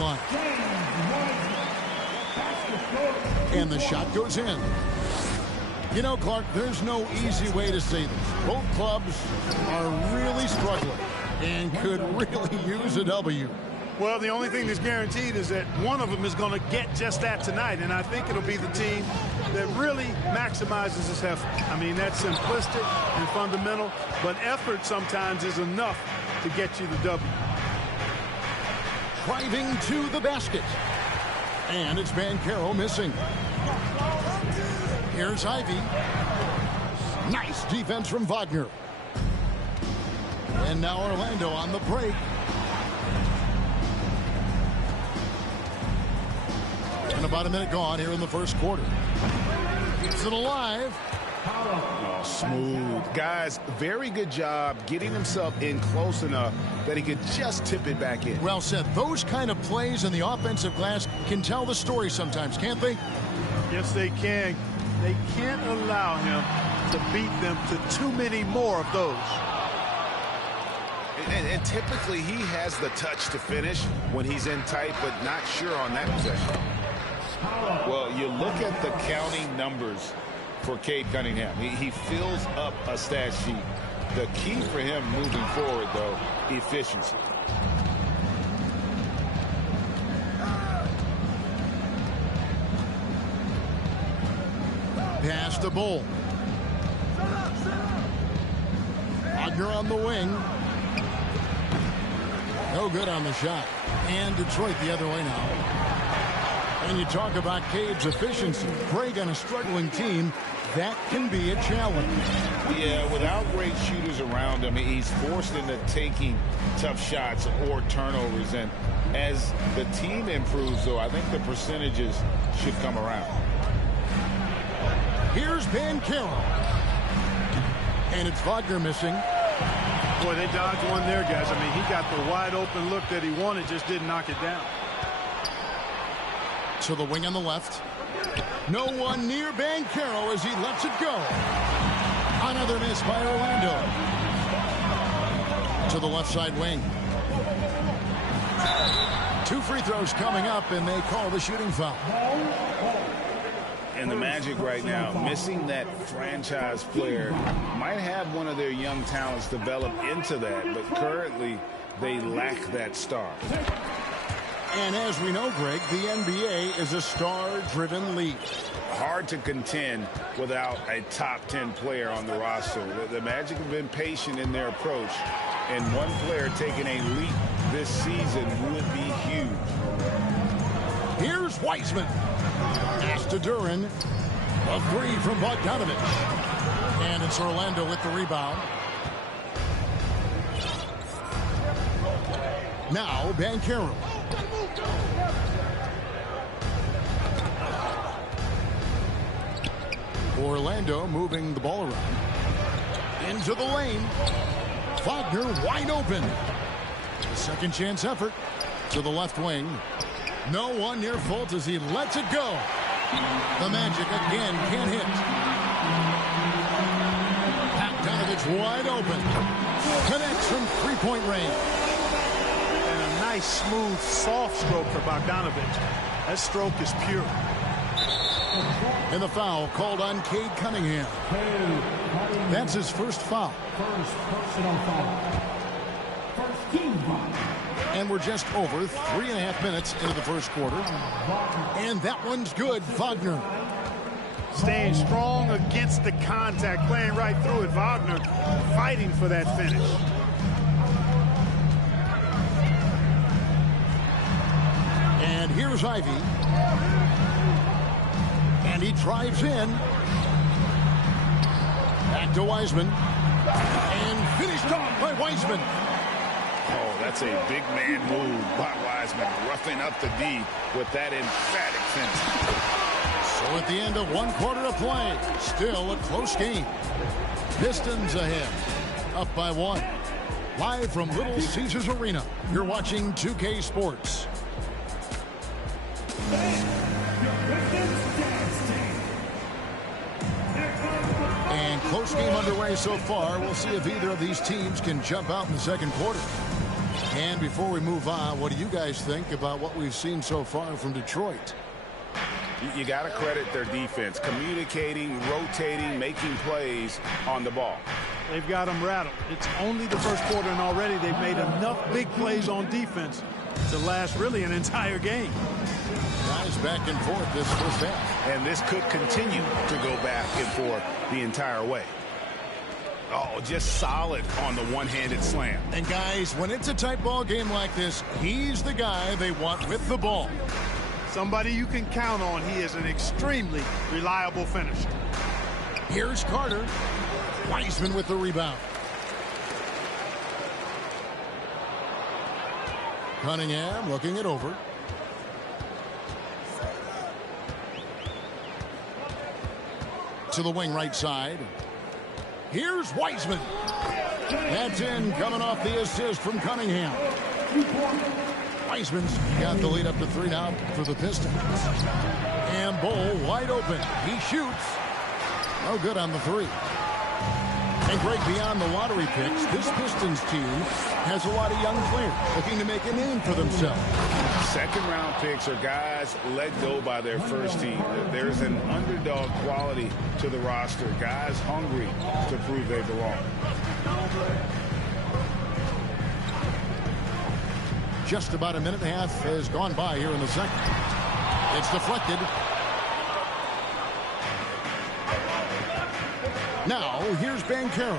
line. And the shot goes in. You know, Clark, there's no easy way to say this. Both clubs are really struggling and could really use a W. Well, the only thing that's guaranteed is that one of them is going to get just that tonight, and I think it'll be the team that really maximizes its effort. I mean, that's simplistic and fundamental, but effort sometimes is enough to get you the W. Driving to the basket. And it's Banchero missing. Here's Ivey. Nice defense from Wagner. And now Orlando on the break. And about a minute gone here in the first quarter. Keeps it alive. Oh, smooth. Guys, very good job getting himself in close enough that he could just tip it back in. Well said. Those kind of plays in the offensive glass can tell the story sometimes, can't they? Yes, they can. They can't allow him to beat them to too many more of those. And typically he has the touch to finish when he's in tight, but not sure on that possession. Well, you look at the counting numbers for Cade Cunningham. He fills up a stat sheet. The key for him moving forward, though, efficiency. Pass to Bull. Wagner on the wing. No good on the shot. And Detroit the other way now. And you talk about Cade's efficiency. Craig on a struggling team, that can be a challenge. Yeah, without great shooters around him, he's forced into taking tough shots or turnovers. And as the team improves, though, I think the percentages should come around. Here's Banchero. And it's Wagner missing. Boy, they dodged one there, guys. I mean, he got the wide open look that he wanted, just didn't knock it down. To the wing on the left. No one near Banchero as he lets it go. Another miss by Orlando. To the left side wing. 2 free throws coming up, and they call the shooting foul. And the Magic right now, missing that franchise player, might have one of their young talents develop into that, but currently they lack that star. And as we know, Greg, the NBA is a star-driven league. Hard to contend without a top 10 player on the roster. The Magic have been patient in their approach, and one player taking a leap this season would be huge. Here's Wiseman. Pass to Duren. A 3 from Bogdanovich. And it's Orlando with the rebound. Now Banchero. Orlando moving the ball around. Into the lane. Wagner wide open. A second chance effort to the left wing. No one near Fultz as he lets it go. The Magic again can't hit. Bogdanovich wide open. Connects from three-point range. And a nice, smooth, soft stroke for Bogdanovich. That stroke is pure. And the foul called on Cade Cunningham. That's his first foul. First personal foul. First team foul. And we're just over 3.5 minutes into the first quarter. And that one's good. Wagner. Staying strong against the contact, playing right through it. Wagner fighting for that finish. And here's Ivey. And he drives in. Back to Wiseman. And finished off by Wiseman. Oh, that's a big man move by Wiseman, roughing up the D with that emphatic finish. So at the end of 1 quarter of play, still a close game. Pistons ahead, up by 1. Live from Little Caesars Arena, you're watching 2K Sports. And close game underway so far. We'll see if either of these teams can jump out in the second quarter. And before we move on, what do you guys think about what we've seen so far from Detroit? You got to credit their defense, communicating, rotating, making plays on the ball. They've got them rattled. It's only the first quarter, and already they've made enough big plays on defense to last really an entire game. Guys back and forth this first half. And this could continue to go back and forth the entire way. Oh, just solid on the one-handed slam. And guys, when it's a tight ball game like this, he's the guy they want with the ball. Somebody you can count on. He is an extremely reliable finisher. Here's Carter. Wiseman with the rebound. Cunningham looking it over. To the wing right side. Here's Wiseman. That's in, coming off the assist from Cunningham. Wiseman's got the lead up to 3 now for the Pistons. And Bull wide open. He shoots. No good on the 3. And Greg, beyond the lottery picks, this Pistons team has a lot of young players looking to make a name for themselves. Second-round picks are guys let go by their first team. There's an underdog quality to the roster. Guys hungry to prove they belong. Just about a minute and a half has gone by here in the second. It's deflected. Now, here's Banchero.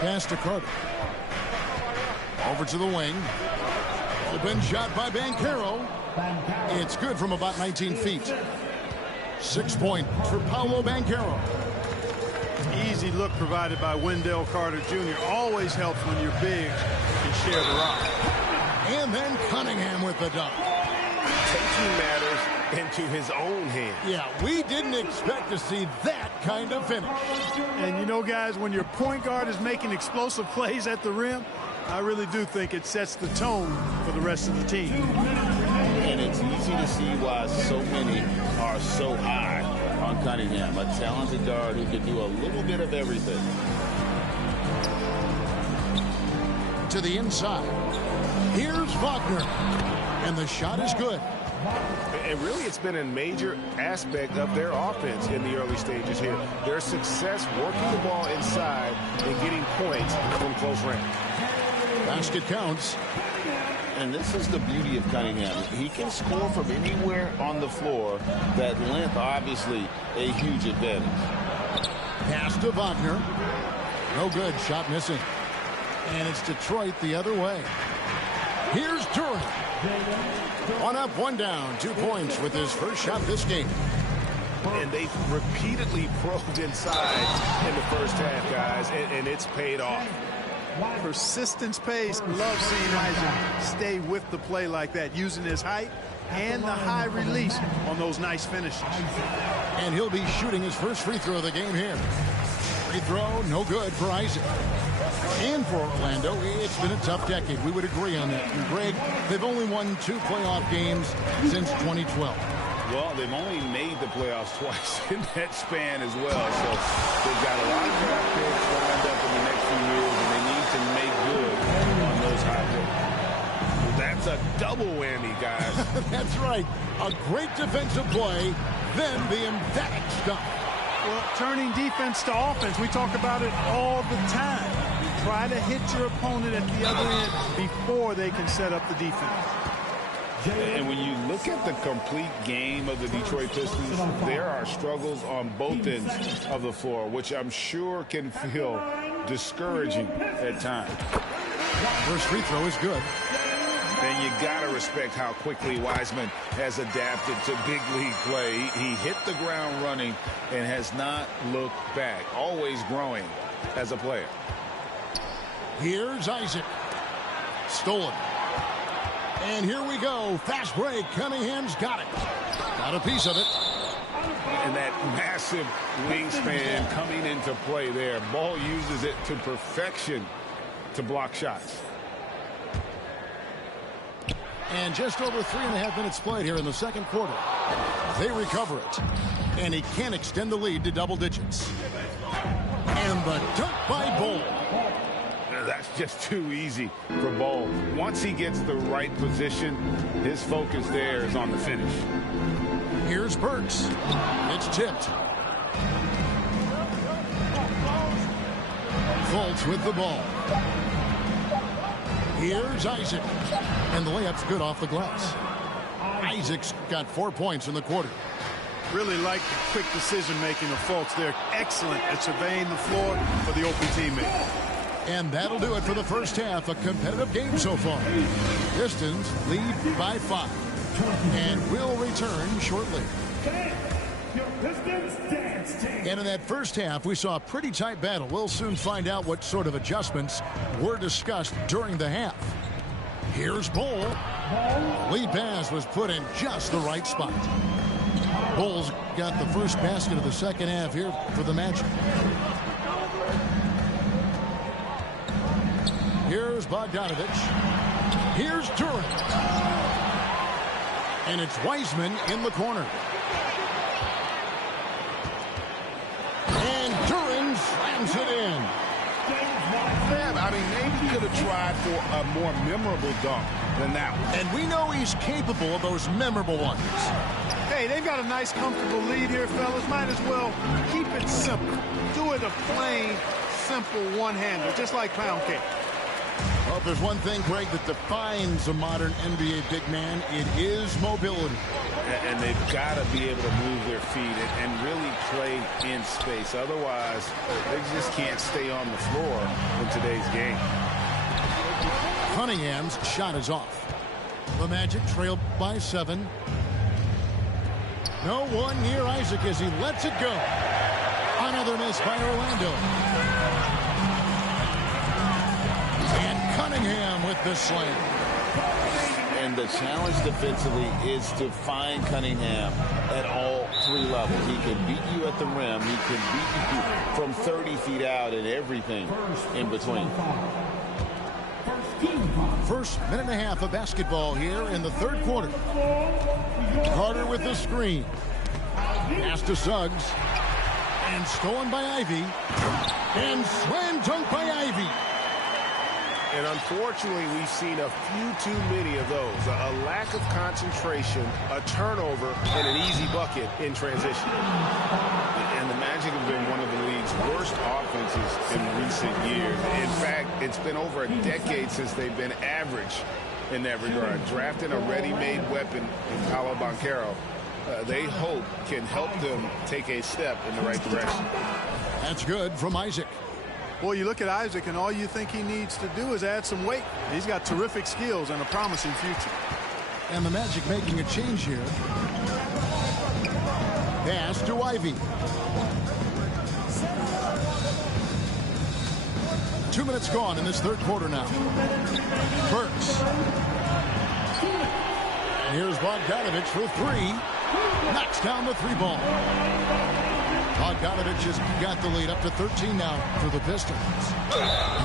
Pass to Carter. Over to the wing. Open shot by Banchero. It's good from about 19 feet. 6 points for Paolo Banchero. Easy look provided by Wendell Carter Jr. Always helps when you're big and share the rock. And then Cunningham with the dunk. Taking matters into his own hands. Yeah, we didn't expect to see that kind of finish. And you know, guys, when your point guard is making explosive plays at the rim, I really do think it sets the tone for the rest of the team. And it's easy to see why so many are so high on Cunningham, a talented guard who can do a little bit of everything. To the inside. Here's Wagner. And the shot is good. And really, it's been a major aspect of their offense in the early stages here. Their success working the ball inside and getting points from close range. Basket counts. And this is the beauty of Cunningham. He can score from anywhere on the floor. That length, obviously, a huge advantage. Pass to Wagner. No good. Shot missing. And it's Detroit the other way. Here's Durant. 1 up, 1 down. 2 points with his first shot this game. And they've repeatedly probed inside in the first half, guys, and it's paid off. Persistence pays. Love seeing Isaac stay with the play like that, using his height and the high release on those nice finishes. And he'll be shooting his first free throw of the game here. Free throw, no good for Isaac. And for Orlando, it's been a tough decade. We would agree on that. And Greg, they've only won 2 playoff games since 2012. Well, they've only made the playoffs twice in that span as well. So they've got a lot of draft picks lined up in the next few years, and they need to make good on those high picks. That's a double whammy, guys. That's right. A great defensive play, then the emphatic stuff. Well, turning defense to offense, we talk about it all the time. You try to hit your opponent at the other end before they can set up the defense. And when you look at the complete game of the Detroit Pistons, there are struggles on both ends of the floor, which I'm sure can feel discouraging at times. First free throw is good. And you got to respect how quickly Wiseman has adapted to big league play. He hit the ground running and has not looked back, always growing as a player. Here's Isaac. Stolen. And here we go. Fast break. Cunningham's got it. Got a piece of it. And that massive wingspan coming into play there. Ball uses it to perfection to block shots. And just over 3.5 minutes played here in the second quarter. They recover it. And he can extend the lead to double digits. And the dunk by Bull. That's just too easy for Bol. Once he gets the right position, his focus there is on the finish. Here's Burks. It's tipped. Fultz with the ball. Here's Isaac. And the layup's good off the glass. Isaac's got 4 points in the quarter. Really like the quick decision-making of Fultz. They're excellent at surveying the floor for the open teammate. And that'll do it for the first half. A competitive game so far. Pistons lead by 5. And will return shortly. And in that first half, we saw a pretty tight battle. We'll soon find out what sort of adjustments were discussed during the half. Here's Bol. Lead pass was put in just the right spot. Bol's got the first basket of the second half here for the Magic. Here's Bogdanovich. Here's Duren. And it's Wiseman in the corner. And Duren slams it in. I mean, maybe could have tried for a more memorable dunk than that one. And we know he's capable of those memorable ones. Hey, they've got a nice, comfortable lead here, fellas. Might as well keep it simple. Do it a plain, simple one-hander, just like pound cake. Well, if there's one thing, Greg, that defines a modern NBA big man, it is mobility. And they've got to be able to move their feet and really play in space. Otherwise, they just can't stay on the floor in today's game. Cunningham's shot is off. The Magic trail by 7. No one near Isaac as he lets it go. Another miss by Orlando. And Cunningham with the slam. And the challenge defensively is to find Cunningham at all 3 levels. He can beat you at the rim. He can beat you from 30 feet out and everything in between. First minute and a half of basketball here in the third quarter. Carter with the screen. Pass to Suggs. And stolen by Ivy. And slam dunk by Ivy. And unfortunately, we've seen a few too many of those. A lack of concentration, a turnover, and an easy bucket in transition. And the Magic have been one of the league's worst offenses in recent years. In fact, it's been over a decade since they've been average in that regard. Drafting a ready-made weapon in Paolo Banchero, they hope can help them take a step in the right direction. That's good from Isaac. Boy, you look at Isaac, and all you think he needs to do is add some weight. He's got terrific skills and a promising future. And the Magic making a change here. Pass to Ivy. 2 minutes gone in this third quarter now. Burks. Here's Bogdanovich for 3. Knocks down the 3 ball. Bogdanovich has got the lead up to 13 now for the Pistons.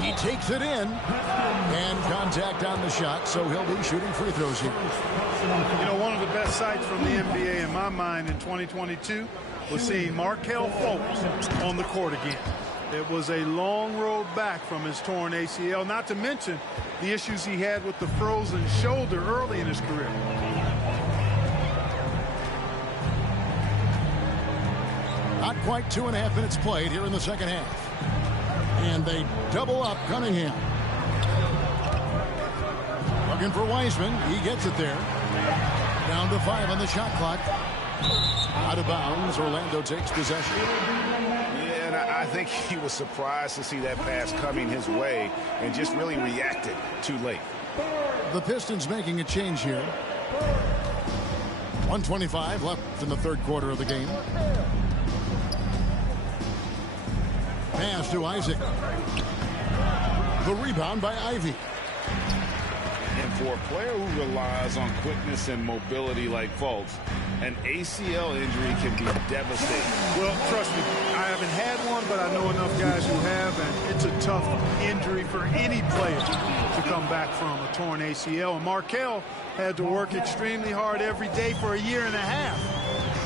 He takes it in. And contact on the shot, so he'll be shooting free throws here. You know, one of the best sights from the NBA in my mind in 2022 was seeing Markelle Fultz on the court again. It was a long road back from his torn ACL, not to mention the issues he had with the frozen shoulder early in his career. Not quite 2.5 minutes played here in the second half. And they double up Cunningham. Looking for Wiseman. He gets it there. Down to 5 on the shot clock. Out of bounds. Orlando takes possession. Yeah, and I think he was surprised to see that pass coming his way and just really reacted too late. The Pistons making a change here. 1:25 left in the third quarter of the game. Pass to Isaac. The rebound by Ivy. And for a player who relies on quickness and mobility like Fultz, an ACL injury can be devastating. Well, trust me, I haven't had one, but I know enough guys who have, and it's a tough injury for any player to come back from, a torn ACL. And Markelle had to work extremely hard every day for 1.5 years.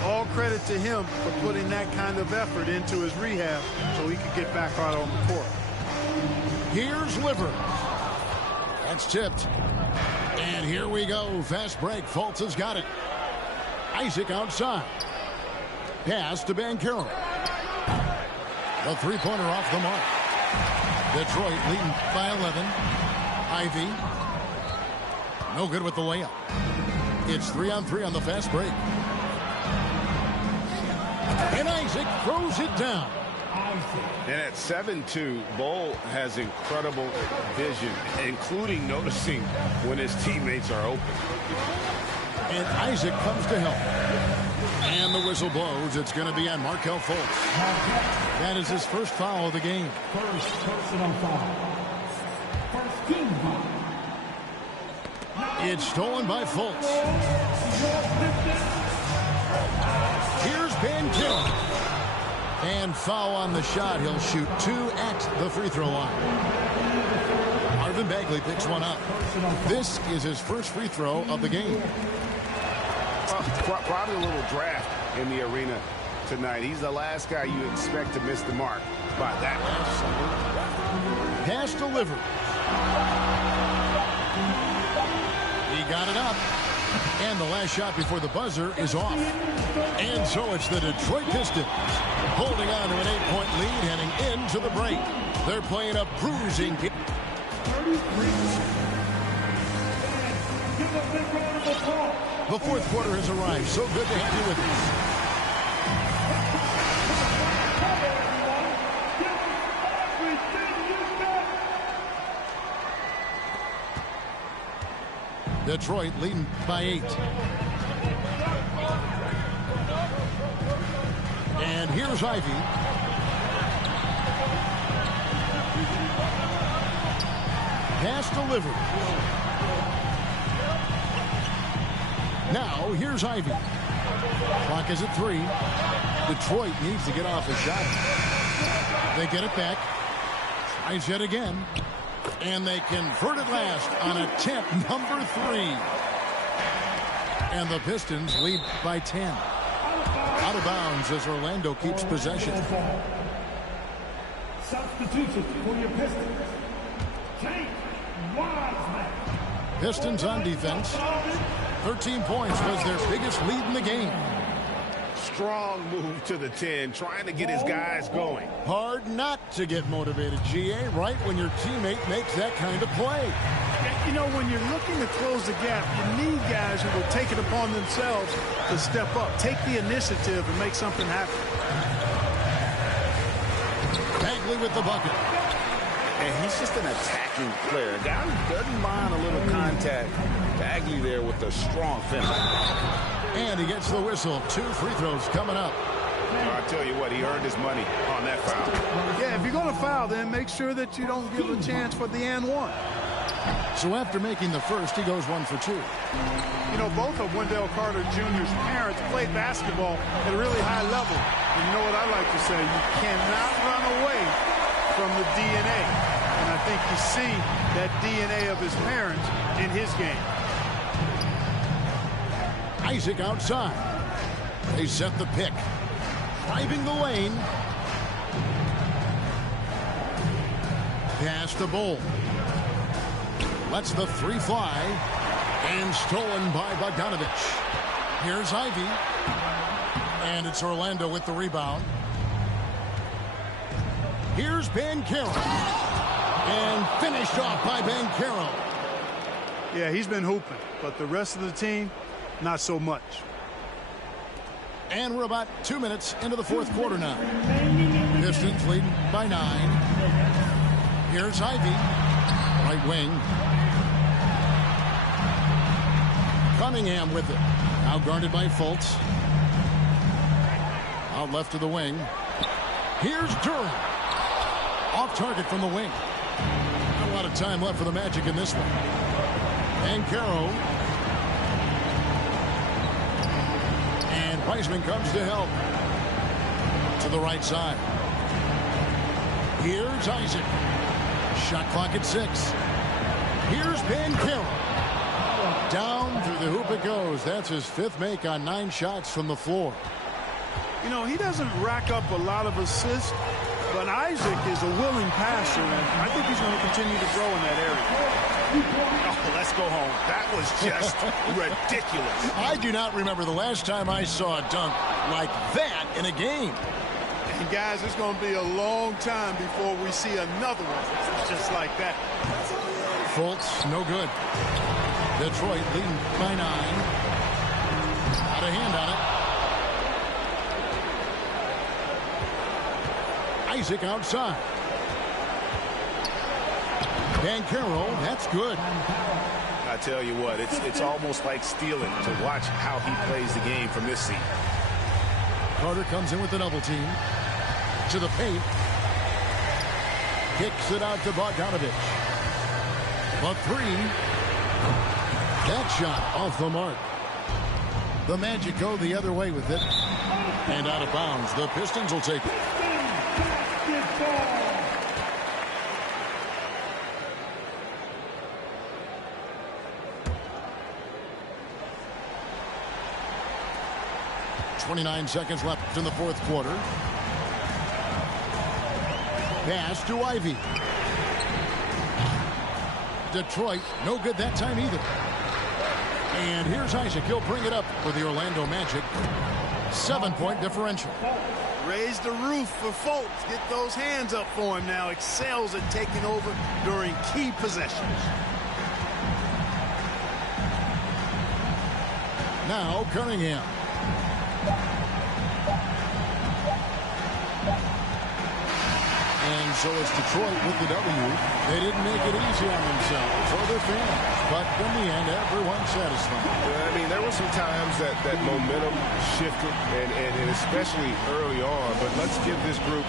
All credit to him for putting that kind of effort into his rehab so he could get back out on the court. Here's Livers. That's tipped. And here we go. Fast break. Fultz has got it. Isaac outside. Pass to Banchero. The three-pointer off the mark. Detroit leading by 11. Ivy. No good with the layup. It's 3-on-3 on the fast break. And Isaac throws it down. And at 7-2, Bol has incredible vision, including noticing when his teammates are open. And Isaac comes to help. And the whistle blows. It's going to be on Markelle Fultz. That is his first foul of the game. First personal foul. First team foul. It's stolen by Fultz. Here's Banchero. And foul on the shot. He'll shoot 2 at the free throw line. Marvin Bagley picks one up. This is his first free throw of the game. Probably a little draft in the arena tonight. He's the last guy you expect to miss the mark by that much. Pass delivered. He got it up. And the last shot before the buzzer is off. And so it's the Detroit Pistons holding on to an 8-point lead heading into the break. They're playing a bruising game. The fourth quarter has arrived. So good to have you with us. Detroit leading by 8. And here's Ivy. Pass delivered. Now here's Ivy. Clock is at 3. Detroit needs to get off a shot. They get it back. Tries yet again. And they convert it last on attempt number 3. And the Pistons lead by 10. Out of bounds as Orlando keeps possession. Substitution for your Pistons. James Wiseman. Pistons on defense. 13 points was their biggest lead in the game. Strong move to the 10, trying to get his guys going. Hard not to get motivated, GA, right when your teammate makes that kind of play. You know, when you're looking to close the gap, you need guys who will take it upon themselves to step up, take the initiative, and make something happen. Bagley with the bucket. And he's just an attacking player. A guy who doesn't mind a little contact. Bagley there with a strong finish. And he gets the whistle. 2 free throws coming up. I'll tell you what, he earned his money on that foul. Yeah, if you're going to foul, then make sure that you don't give a chance for the and one. So after making the first, he goes 1 for 2. You know, both of Wendell Carter Jr.'s parents played basketball at a really high level. And you know what I like to say? You cannot run away from the DNA. And I think you see that DNA of his parents in his game. Isaac outside. They set the pick. Driving the lane. Pass to Bol. Lets the 3 fly. And stolen by Bogdanovich. Here's Ivy. And it's Orlando with the rebound. Here's Banchero. And finished off by Banchero. Yeah, he's been hooping. But the rest of the team, not so much. And we're about 2 minutes into the fourth quarter now. Pistons leading by 9. Here's Ivy. Right wing. Cunningham with it. Now guarded by Fultz. Out left to the wing. Here's Durham. Off target from the wing. Not a lot of time left for the Magic in this one. Banchero. And Wiseman comes to help. To the right side. Here's Isaac. Shot clock at 6. Here's Banchero. Down through the hoop it goes. That's his 5th make on 9 shots from the floor. You know, he doesn't rack up a lot of assists, But Isaac is a willing passer, and I think he's going to continue to grow in that area. Oh, let's go home. That was just ridiculous. I do not remember the last time I saw a dunk like that in a game. And guys, it's going to be a long time before we see another one just like that. Fultz, no good. Detroit leading by 9. Out of hand on it. Isaac outside. Banchero, that's good. I tell you what, it's almost like stealing to watch how he plays the game from this seat. Carter comes in with the double team. To the paint. Kicks it out to Bogdanovich. A 3. That shot off the mark. The Magic go the other way with it. And out of bounds. The Pistons will take it. 29 seconds left in the fourth quarter. Pass to Ivy. Detroit, no good that time either. And here's Isaac. He'll bring it up for the Orlando Magic. 7-point differential. Raise the roof for Fultz. Get those hands up for him now. Excels at taking over during key possessions. Now Cunningham. And so it's Detroit with the W. They didn't make it easy on themselves or their fans, but in the end, everyone's satisfied. I mean, there were some times that momentum shifted, and especially early on, but let's give this group